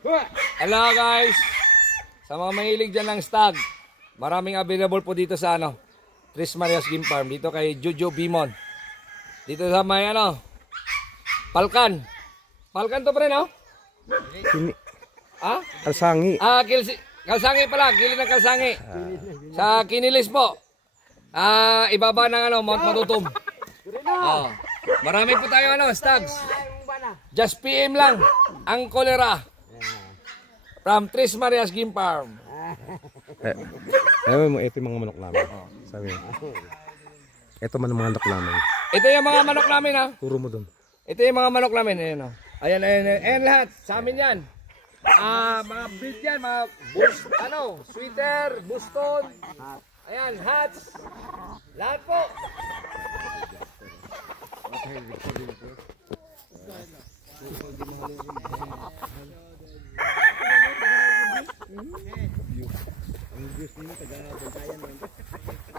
Hello guys. Sa mga mahilig dyan ng stag, maraming available po dito sa Tres Marias Game Farm. Dito kay Jojo Bimon. Dito sa may Palkan. Palkan to pre, no? Kalsangi. Kalsangi pala, gilid ng Kalsangi. Sa Kinilis po. Ibaba ng Mount Matutum. Marami po tayo stags. Just PM lang ang kolera. From Tres Marias Game Farm. Ayaw mo, ito yung mga manok namin. Sabi mo. Ito man ang mga manok namin. Ito yung mga manok namin Turo mo dun. Ito yung mga manok namin. Ayan lahat. Sa amin yan. Mga breed yan. Mga sweater, Boston. Ayan, hats. Lahat po. Ang gusto nyo taga-bantayan.